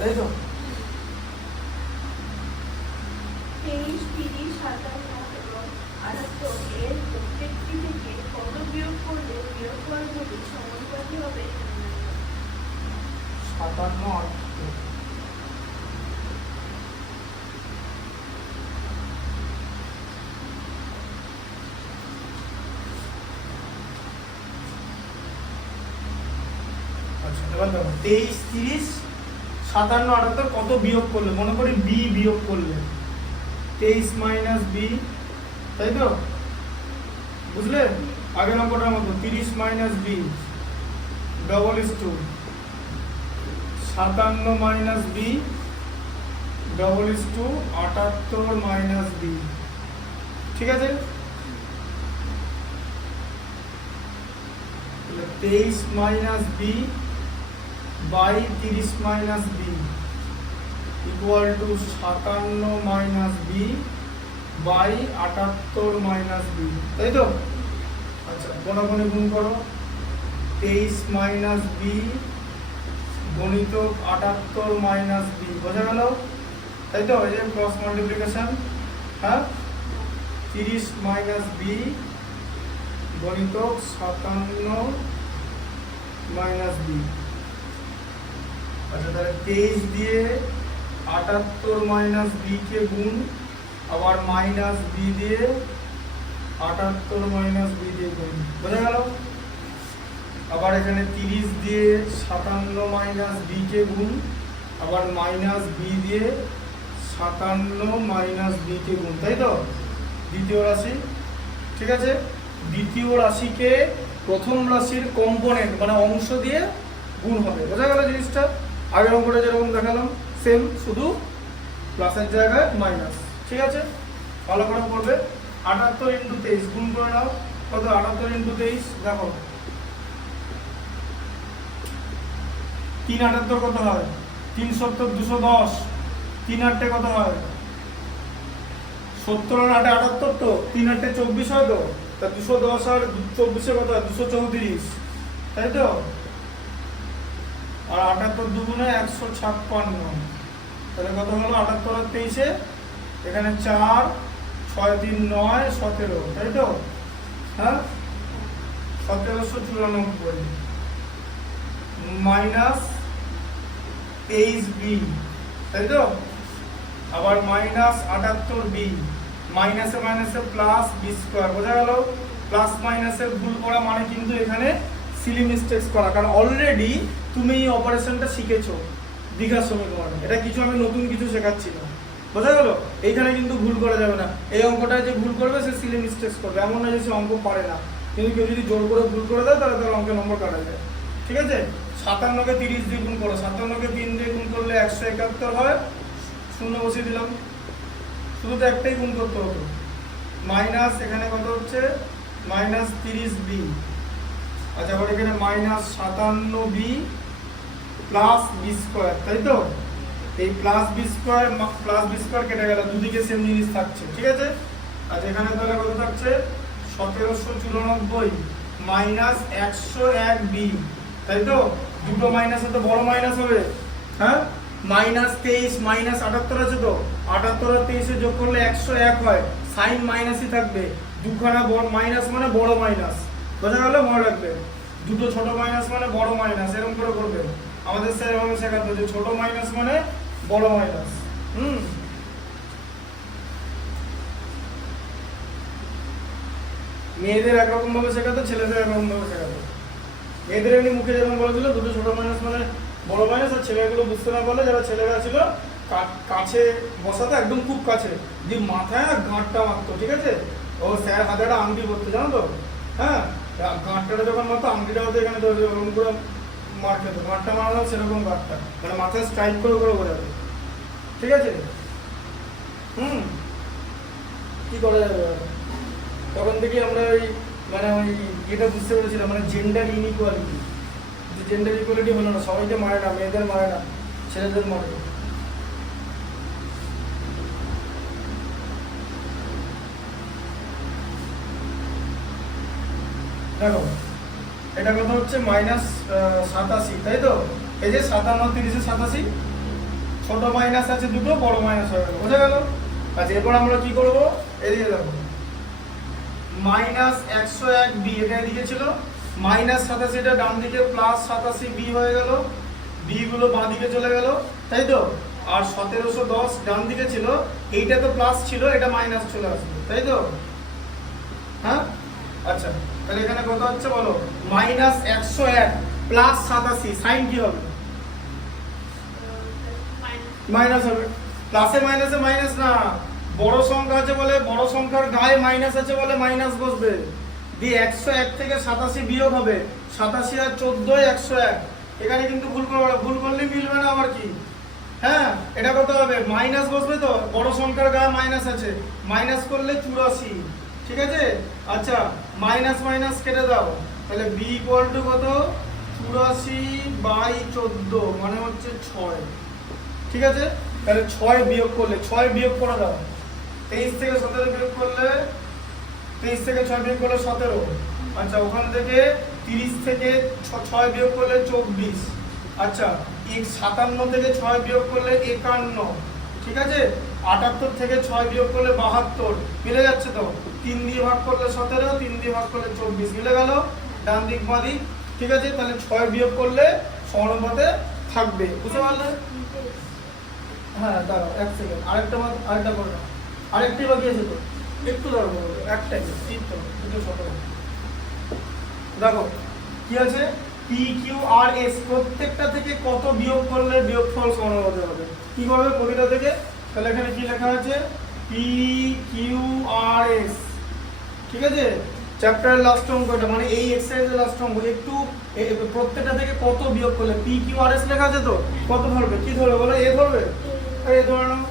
তাই তো? 23, 30, 57 এবং 78 এর প্রত্যেকটি থেকে কত বিয়োগ করলে বিয়োগফলগুলি সমানুপাতি হবে? 57, 78। আচ্ছা এবার দেখো 23, 30, 57, 78 কত বিয়োগ করলে, মনে করি বি বিয়োগ করলে 23 মাইনাস বি, তাই তো? বুঝলে? আগের নম্বরটার মতো 30 minus B double is to 57 minus B double is to 78 minus B. ঠিক আছে? 23 minus B by 30 minus B equal to 57 minus B by 78 minus B, তাই তো? আচ্ছা কোনাকুনি গুণ করো, 23 মাইনাস বি গণিতক 78 মাইনাস বি, বোঝা গেল? তাই তো? এই যে ক্রস মাল্টিপ্লিকেশন। হ্যাঁ, 30 মাইনাস বি গণিতক 57 মাইনাস বি। আচ্ছা তাহলে 23 দিয়ে 78 মাইনাস বি কে গুণ, আবার মাইনাস বি দিয়ে 78 মাইনাস বি দিয়ে গুণ, বোঝা গেল? আবার এখানে 30 দিয়ে 57 মাইনাস বি কে গুণ, আবার মাইনাস বি দিয়ে 57 মাইনাস বি কে গুণ, তাই তো? দ্বিতীয় রাশি। ঠিক আছে? দ্বিতীয় রাশিকে প্রথম রাশির কম্পোনেন্ট মানে অংশ দিয়ে গুণ হবে, বোঝা গেল জিনিসটা? আগের অঙ্কটা যেরকম দেখালাম সেম, শুধু প্লাসের জায়গায় মাইনাস। ঠিক আছে, ভালো করে করবে। 78 ইন্টু 23 গুণ করে নাও, কত? 78 ইন্টু 23 দেখো 3 78 কত হয়? 3 70 210, 3 8 কত হয়? 70 আর 8 78 তো, 3 8 24 হয় তো, তা 210 আর 24 কত হয়? 234, তাই তো? আর 78 দুগুণে 156, তাহলে কত হলো? 78 আর 23-এ এখানে 4 6 3 9 17, তাই তো? হ্যাঁ, 1794 মাইনাস 23 বি, তাই তো? আবার মাইনাস 78 বি, মাইনাসে মাইনাসে প্লাস বি স্কোয়ার, বোঝা গেল? প্লাস মাইনাসের ভুল করা মানে কিন্তু এখানে সিলি মিস্টেক্স করা, কারণ অলরেডি তুমি এই অপারেশনটা শিখেছো দীঘার সময় তোমার, এটা কিছু আমি নতুন কিছু শেখাচ্ছি না, বোঝা গেল? এইখানে কিন্তু ভুল করা যাবে না। এই অঙ্কটায় যে ভুল করবে সে সিলি মিস্টেক্স করবে, এমন না যে সে অঙ্ক পারে না, কিন্তু কেউ যদি জোর করে ভুল করে দেয় তাহলে তার অঙ্কের নম্বর কাটা যায়। ঠিক আছে? 57কে 30 দিয়ে গুণ করো, 57কে 3 দিয়ে গুণ করলে 171 হয়, শূন্য বসিয়ে দিলাম, শুধু তো একটাই গুণ করতে হতো। মাইনাস এখানে কত হচ্ছে? Minus 30 B. আচ্ছা আবার এখানে minus 57 B plus B square, তাই তো? এই প্লাস বি স্কোয়ার কেটে গেল, দুদিকে সেম জিনিস থাকছে। ঠিক আছে? আচ্ছা এখানে তাহলে কত থাকছে? 1794 মাইনাস 101 বি, তাই তো? দুটো মাইনাস তো বড় মাইনাস হবে। হ্যাঁ, মাইনাস 23 মাইনাস 78 আছে তো, 78 আর 23 যোগ করলে 101 হয়, সাইন মাইনাসই থাকবে, দুখানা বড় মাইনাস মানে বড় মাইনাস, বোঝা গেল? মনে রাখবে, দুটো ছোট মাইনাস মানে বড় মাইনাস, এরকম করে করবে। আমাদের স্যার এভাবে শেখাতো যে ছোট মাইনাস মানে বড় মাইনাস। মেয়েদের একরকম ভাবে শেখাতো, ছেলেদের একরকম ভাবে শেখাতো। মেয়েদের এমনি মুখে যেরকম বলেছিল দুটো ছোট মাইনাস মানে বড় মাইনাস, আর ছেলেগুলো বুঝতে না পারলে যারা ছেলেরা ছিল কাছে বসাতো, একদম খুব কাছে দিয়ে মাথায় না গাঁটটা মারতো। ঠিক আছে? ও স্যার হাতে একটা আংটি করতো, জানো তো? হ্যাঁ, গাঁটটা যখন মারতো আংটিটা হতো এখানে ওরকম করে মার খেত, গাঁটটা মারানো সেরকম গাঁটটা মানে মাথায় স্ট্রাইক করে করে বোঝাতো। ঠিক আছে? কি করা যাবে? তখন থেকে আমরা ওই মানে ওই এটা বুঝতে পেরেছিলাম, মানে জেন্ডার ইনইকুয়ালিটি, যে জেন্ডার ইকুয়ালিটি হলো না, সবাইকে মারে না, মেয়েদের মারে না, ছেলেদের মারে। দেখো এটা কথা হচ্ছে মাইনাস 87, তাই তো? এই যে 57 30 87 ছোট মাইনাস আছে দুটো, বড় মাইনাস হয়ে গেল, বোঝা গেল? আচ্ছা এরপর আমরা কি করব, এদিকে দেখো -101b এটা এদিকে ছিল, -87 এটা ডান দিকে, +87b হয়ে গেল, b গুলো বাঁ দিকে চলে গেল, তাই তো? আর 1710 ডান দিকে ছিল, এইটা তো প্লাস ছিল, এটা মাইনাস চলে আসবে, তাই তো? হ্যাঁ আচ্ছা, তাহলে এখানে কত হচ্ছে বলো, -101 +87, সাইন কি হবে? মাইনাস হবে। প্লাসে মাইনাসে মাইনাস না, বড় সংখ্যা আছে বলে বড় সংখ্যার গায়ে মাইনাস আছে বলে মাইনাস বসবে, দিয়ে 101 থেকে 87 বিয়োগ হবে, 87 আর 14 101, এখানে কিন্তু ভুল করবে না, ভুল করলে মিলবে না আবার কি, হ্যাঁ এটা কত হবে, মাইনাস বসবে তো, বড় সংখ্যার গায়ে মাইনাস আছে, মাইনাস করলে 84, ঠিক আছে? আচ্ছা মাইনাস মাইনাস কেটে দাও, তাহলে b ইকুয়াল টু কত, 84/14 মানে হচ্ছে 6, ঠিক আছে? তাহলে 6 বিয়োগ করলে, 6 বিয়োগ করে দাও, 23 থেকে 17 বিয়োগ করলে, 23 থেকে 6 বিয়োগ করলে 17, আচ্ছা ওখান থেকে 30 থেকে 6 বিয়োগ করলে 24, আচ্ছা 57 থেকে 6 বিয়োগ করলে 51, ঠিক আছে? 78 থেকে 6 বিয়োগ করলে 72, মিলে যাচ্ছে তো? 3 দিয়ে ভাগ করলে 17, 3 দিয়ে ভাগ করলে 24, মিলে গেল ডান দিক বাঁ দিক, ঠিক আছে? তাহলে 6 বিয়োগ করলে সমানুপাতে থাকবে, বুঝতে পারলে? হ্যাঁ দাঁড়াও 1 সেকেন্ড, আরেকটা করে নাও, আরেকটি বাকি আছে তো, একটু দাঁড়াও, একটাই ঠিক তো, দুটো ছোট, দেখো কি আছে, পি কিউ আর এস প্রত্যেকটা থেকে কত বিয়োগ করলে বিয়োগফল সমানুপাতে হবে, কি করবে প্রতিটা থেকে, তাহলে এখানে কি লেখা আছে, পি কিউ আর এস, ঠিক আছে? চ্যাপ্টারের লাস্ট অঙ্ক এটা, মানে এই এক্সারসাইজের লাস্ট অঙ্ক, একটু প্রত্যেকটা থেকে কত বিয়োগ করলে, পি কিউ আর এস লেখা আছে তো, কত ধরবে, কি ধরবে বলো, এ ধরবে, এই ধরে নাও,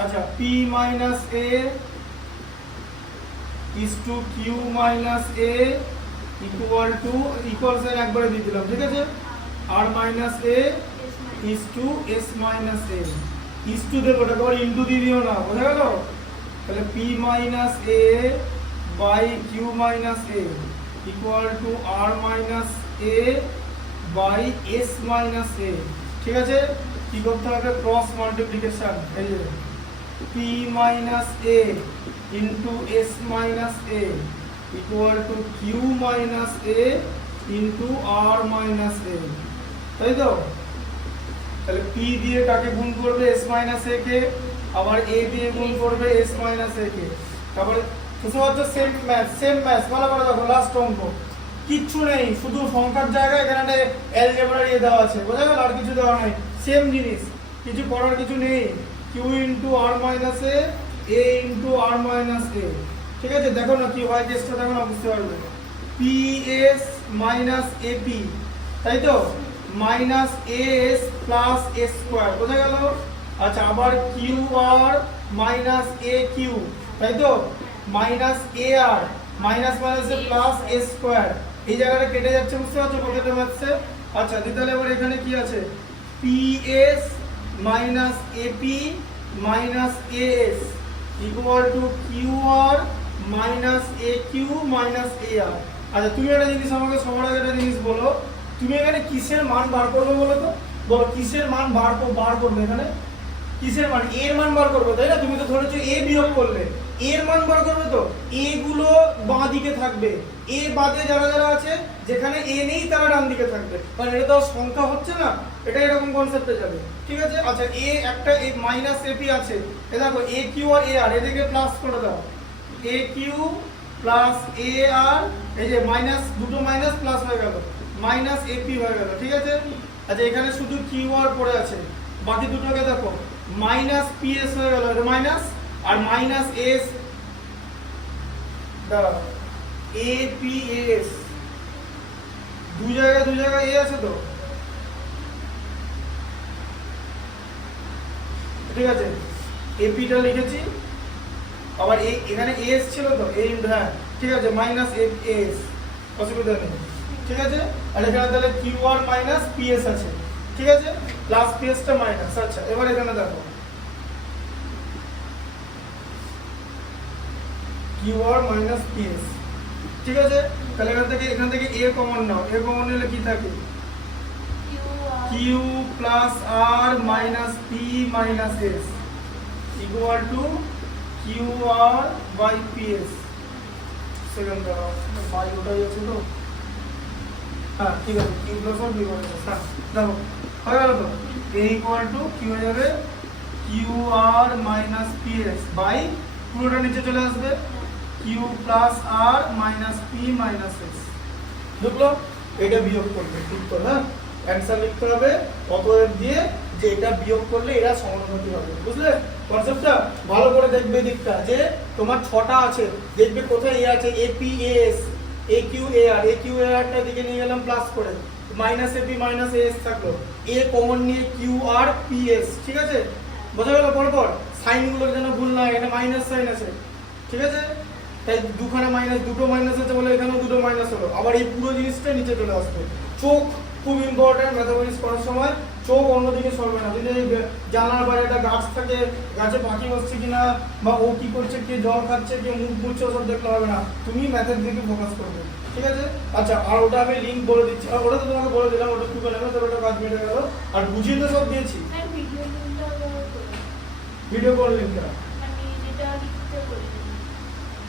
আচ্ছা p minus a is to q minus a equal to, equal sign একবারে দিয়ে দিলাম, ঠিক আছে? r minus a is to s minus a, is to দেবো, ওটা আবার ইনটু দিয়ে দিও না, বোঝা গেল? তাহলে p minus a by q minus a equal to r minus a by s minus a, ঠিক আছে? কি করতে হবে, ক্রস মাল্টিপ্লিকেশন, এই যে p minus a into s minus a equal two q minus a into r minus a, তাই তো? তাহলে p দিয়ে কাকে গুণ করবে, s মাইনাস a কে, আবার a দিয়ে গুণ করবে s মাইনাস a কে, তারপরে বুঝতে পারছো, সেম ম্যাথ ভালো করে দেখো, লাস্ট অঙ্ক কিচ্ছু নেই, শুধু সংখ্যার জায়গায় এখানে অ্যালজেব্রা দিয়ে দেওয়া আছে, বোঝা গেল? আর কিছু দেওয়া নেই, সেম জিনিস, কিছু করার কিছু নেই, q into r minus a, a into r minus a, ঠিক আছে? দেখো না কি হয়, কেসটা দেখো না, বুঝতে পারবে, ps মাইনাস ap, তাই তো? Minus as plus a square, বোঝা গেল? আচ্ছা আবার qr মাইনাস aq, তাই তো? মাইনাস ar, মাইনাস মাইনাসে প্লাস a স্কয়ার, এই জায়গাটা কেটে যাচ্ছে, বুঝতে পারছো প্রত্যেকটা ম্যাথসে? আচ্ছা তাহলে এবার এখানে কি আছে, ps minus ap minus as equal to qr minus aq minus ar। আচ্ছা তুমি একটা জিনিস আমাকে সবার আগে একটা জিনিস বলো, তুমি এখানে কিসের মান বার করবে বলো তো, বলো কিসের মান বার করবে, এখানে কিসের মান, এর মান বার করবে, তাই না? তুমি তো ধরেছো এ বিয়োগ করলে, এর মান বার করবে তো, এ গুলো বাঁ দিকে থাকবে, এ বাদে যারা যারা আছে, যেখানে এ নেই তারা ডান দিকে থাকবে, কারণ এটা তো সংখ্যা হচ্ছে না, এটা এরকম কনসেপ্টে যাবে, ঠিক আছে? আচ্ছা এ একটা এ মাইনাস এপি আছে, এ দেখো এ কিউ আর এ আর, এদিকে প্লাস করে দাও, এ কিউ প্লাস এ আর, এই যে মাইনাস, দুটো মাইনাস প্লাস হয়ে গেল, মাইনাস এপি হয়ে গেল, ঠিক আছে? আচ্ছা এখানে শুধু কিউ আর পড়ে আছে, বাকি দুটোকে দেখো মাইনাস পিএস হয়ে গেল, এটা মাইনাস, আর মাইনাস এস দাও, এপিএস, দুই জায়গায় এ আছে তো, ঠিক আছে? এপিটা লিখেছি, আবার এখানে এস ছিল তো, এ হ্যাঁ ঠিক আছে, মাইনাস এস, অসুবিধা নেই, ঠিক আছে? আর এখানে তাহলে কিউ আর মাইনাস পিএস আছে, ঠিক আছে? প্লাস পিএসটা মাইনাস, আচ্ছা এবার এখানে দেখো কিউ আর মাইনাস পিএস, ঠিক আছে? তাহলে এখান থেকে a common now, a common নিলে কি থাকে, q Q plus R minus P minus S equal to Q R by P S. Second by ওটাই আছে তো, হ্যাঁ ঠিক আছে, Q plus R P minus S. হ্যাঁ দেখো হয়ে গেল তো, এ ইকুয়াল টু কিউ হয়ে যাবে Q R minus P S by পুরোটা নিচে চলে আসবে Q plus R minus P minus S. বুঝলো? এটা বিয়োগ করবে ঠিক তো, হ্যাঁ অ্যান্সার লিখতে হবে অতএব দিয়ে যে এটা বিয়োগ করলে এরা সমানুপাতিক হবে। বুঝলে কনসেপ্টটা? ভালো করে দেখবে দিকটা, যে তোমার ছটা আছে, দেখবে কোথায় এ আছে, A P A S, A Q A R, A Q A আরটা দিকে নিয়ে গেলাম প্লাস করে, minus A P minus A S থাকলো, এ কমন নিয়ে কিউ আর পি এস। ঠিক আছে, বোঝা গেল? পরপর সাইনগুলো যেন ভুল না হয়, এখানে মাইনাস সাইন আছে, ঠিক আছে? তাই দুখানে মাইনাস, দুটো মাইনাস আছে বলে এখানেও দুটো মাইনাস হলো। আবার এই পুরো জিনিসটা নিচে চলে আসবে। চোখ খুব ইম্পর্টেন্ট ম্যাথামেটিক্স করার সময়, চোখ অন্যদিকে সরবে না। যদি জানার বাইরে একটা গাছ থাকে, গাছে পাখি বসছে কিনা, বা ও কি করছে, কে জল খাচ্ছে, কে মুখ মুছছে, ওসব দেখলে হবে না, তুমি ম্যাথের দিকে ফোকাস করবে। ঠিক আছে? আচ্ছা, আর ওটা আমি লিঙ্ক বলে দিচ্ছি, আর ওটা তো তোমাকে বলে দিলাম, ওটা টুকে নেবে, তোর ওটা কাজ মিটে গেল। আর বুঝিয়ে তো সব দিয়েছি, ভিডিও কল লিঙ্কটা,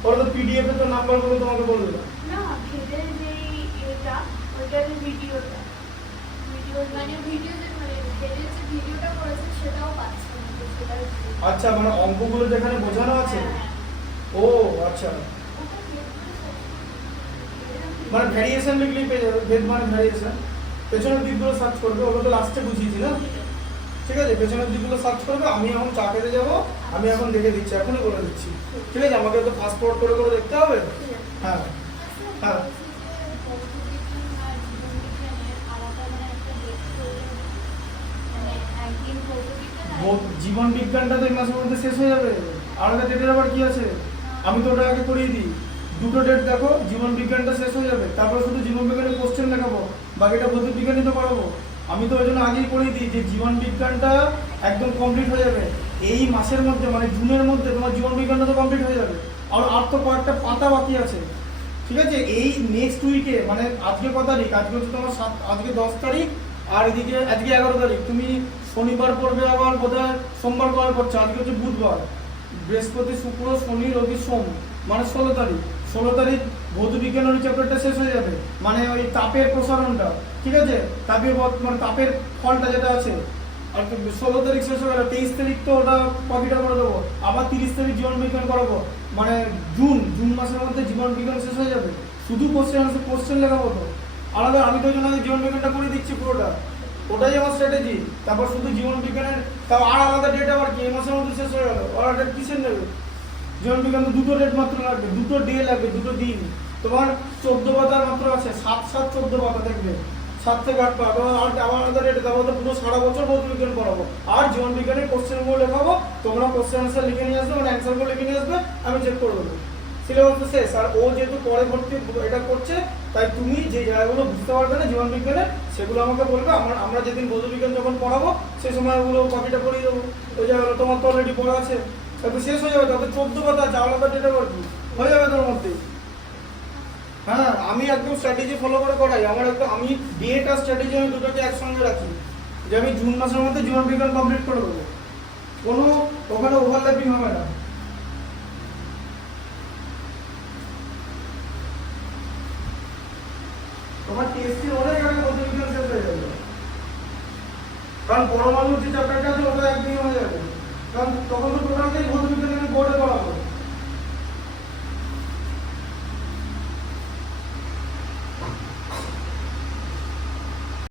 ওটা তো পিডিএফ এর তো নাম্বারগুলো তোমাকে বলে দিলাম। না, ভেদের যে এটা, ওইটার ভিডিওটা, মানে ভিডিওতে, মানে ভেদের যে ভিডিওটা করেছে সেটাও পাচ্ছে না, তো সেটা আচ্ছা, মানে অঙ্কগুলো যেখানে বোঝানো আছে। ও আচ্ছা, মানে ভ্যারিয়েশন লিখলেই পেয়ে যাবে, ভেদ মানে ভ্যারিয়েশন। পেছনের দিকগুলো সার্চ করবে, ওগুলো তো লাস্টে বুঝিয়েছি না? ঠিক আছে, পেছনের দিকগুলো সার্চ করবে। আমি এখন চা খেতে যাবো, আমি এখন দেখে দিচ্ছি, এখনই বলে দিচ্ছি। ঠিক আছে, আমাকে তো ফাস্ট ফরওয়ার্ড করে করে দেখতে হবে। হ্যাঁ হ্যাঁ, জীবন বিজ্ঞানটা তো এই মাসের মধ্যে শেষ হয়ে যাবে। আলাদা ডেটের আবার কি আছে? আমি তো ওটা আগে করিয়ে দিই। দুটো ডেট দেখো, জীবন বিজ্ঞানটা শেষ হয়ে যাবে, তারপরে শুধু জীবন বিজ্ঞানের কোশ্চেন দেখাবো, বাকিটা ভৌতিক বিজ্ঞানই তো করাবো। আমি তো ওই জন্য আগেই করিয়ে দিই যে জীবন বিজ্ঞানটা একদম কমপ্লিট হয়ে যাবে এই মাসের মধ্যে, মানে জুনের মধ্যে তোমার জীবন বিজ্ঞানটা তো কমপ্লিট হয়ে যাবে। আর তো কয়েকটা পাতা বাকি আছে। ঠিক আছে, এই নেক্সট উইকে, মানে আজকে কত তারিখ? আজকে হচ্ছে তোমার আজকে 10 তারিখ, আর এদিকে আজকে 11 তারিখ। তুমি শনিবার পড়বে, আবার বোধহয় সোমবার করার করছো। আজকে হচ্ছে বুধবার, বৃহস্পতি শুক্র শনি রবি সোম, মানে 16 তারিখ। 16 তারিখ ভৌত বিজ্ঞানের চ্যাপ্টারটা শেষ হয়ে যাবে, মানে ওই তাপের প্রসারণটা। ঠিক আছে, তাপীয় মানে তাপের ফলটা যেটা আছে। আর 16 তারিখ শেষ হয়ে গেল, 23 তারিখ তো ওটা কপিটা করে দেবো। আবার 30 তারিখ জীবন বিজ্ঞান করাবো, মানে জুন মাসের মধ্যে জীবন বিজ্ঞান শেষ হয়ে যাবে। শুধু কোশ্চেন লেখাবো তো আলাদা। আমি তো ওই জন্য জীবন বিজ্ঞানটা করে দিচ্ছি পুরোটা, ওটাই আমার স্ট্র্যাটেজি। তারপর শুধু জীবন বিজ্ঞানের তাও আর আলাদা ডেট আবার কি এই মাসের মধ্যে শেষ হয়ে গেল, আর ডেট কিসের নেবে? জীবন বিজ্ঞান তো দুটো ডেট মাত্র লাগবে, দুটো ডে লাগবে, দুটো দিন। তোমার 14 পাতার মাত্র আছে, 7-14 পাতা দেখবে, 7 থেকে 8 পাতা। আর আবার আলাদা ডেট দেবো, তো পুরো সারা বছর ভৌত বিজ্ঞান পড়াবো। আর জীবন বিজ্ঞানের কোশ্চেনগুলো লেখাবো, তোমরা কোশ্চেন আনসার লিখে নিয়ে আসবে, মানে অ্যান্সারগুলো লিখে নিয়ে আসবে, আমি চেক করে দেবো। সিলেবাস তো শেষ। আর ও যেহেতু পরে ভর্তি এটা করছে, তাই তুমি যে জায়গাগুলো বুঝতে পারবে না জীবন বিজ্ঞানে, সেগুলো আমাকে বলবে। আমরা যেদিন ভৌত বিজ্ঞান যখন পড়াবো, সেই সময় ওগুলো কপিটা করিয়ে দেবো। ওই জায়গাগুলো তোমার তো অলরেডি পড়া আছে, তারপর শেষ হয়ে যাবে। তারপর 14 পাতা আছে, আলাদা ডেটা করবি হয়ে যাবে তোর মধ্যে। হ্যাঁ, আমি একদম স্ট্র্যাটেজি ফলো করে করাই। আমার একদম, আমি ডেট আর স্ট্র্যাটেজি আমি দুটোকে একসঙ্গে রাখি, যে আমি জুন মাসের মধ্যে জীবন বিজ্ঞান কমপ্লিট করে দেবো, কোনো ওখানে ওভারল্যাপিং হবে না। তোমার টেস্টের অনেক আগে ভৌত বিজ্ঞান শেষ হয়ে যাবে, কারণ পরমাণুর যে চ্যাপ্টারটা